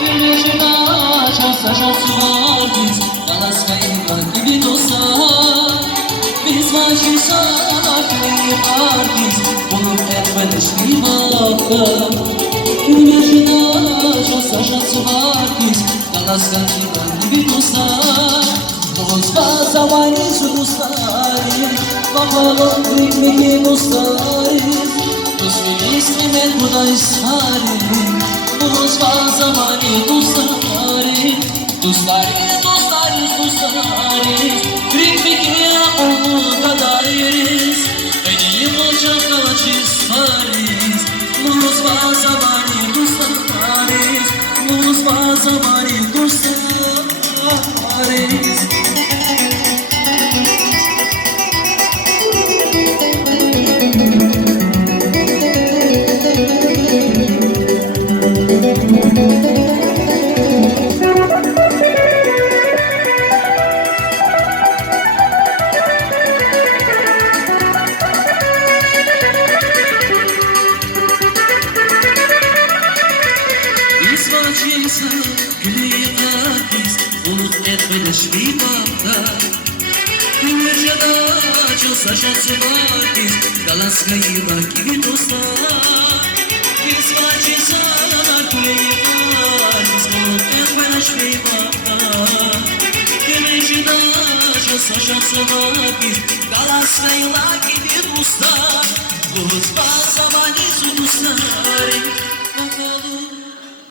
Gülüşüne çalsa çalsılar biz Yalas kayılar gibi dostlar Biz vacı salatayı var biz Bulup etmeliş bir bakta Gülüşüne çalsa çalsılar biz Yalas kayılar gibi dostlar Bozma zamanı dostlar Bakalım bilmeki dostlar Dostum ismimet bu da ismarim Bozma zamanı dostlarım Dostlarım, dostlarım, dostlarım Bilmeki onu kadarız Benim olacak kalaç ismarim Bozma zamanı dostlarım Bozma zamanı dostlarım Vacıysa gülüyor biz Bulut etmeliş bir bakta Gülücüde açılsa şansı var biz Galas kayılar gibi dostlar Biz vacıysa gülüyor biz Bulut etmeliş bir bakta Gülücüde açılsa şansı var biz Galas kayılar gibi dostlar Bulut bazamanı dostlar